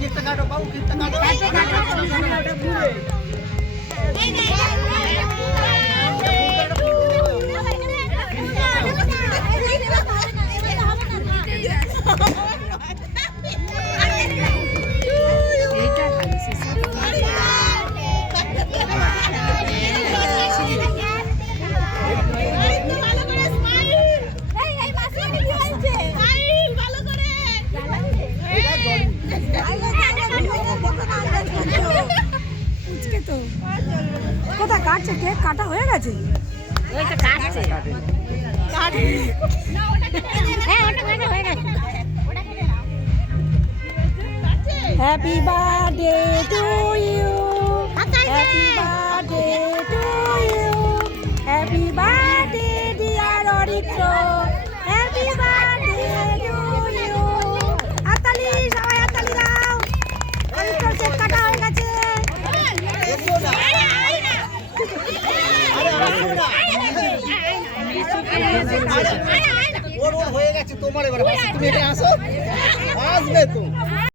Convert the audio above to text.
কেকটা কাটো বাবু, কেকটা কাটো। কোথায় কাটছে? কেক কাটা হয়ে গেছে? Happy birthday to you, happy birthday to you, happy birthday dear Aritra, happy birthday to you. হাততালি, সবাই হাততালি দাও। অরিত্র কেক কাটা হয়ে গেছে। ওর হয়ে গেছে, তোমার এবার তুমি এখানে আসো, আসবে তো।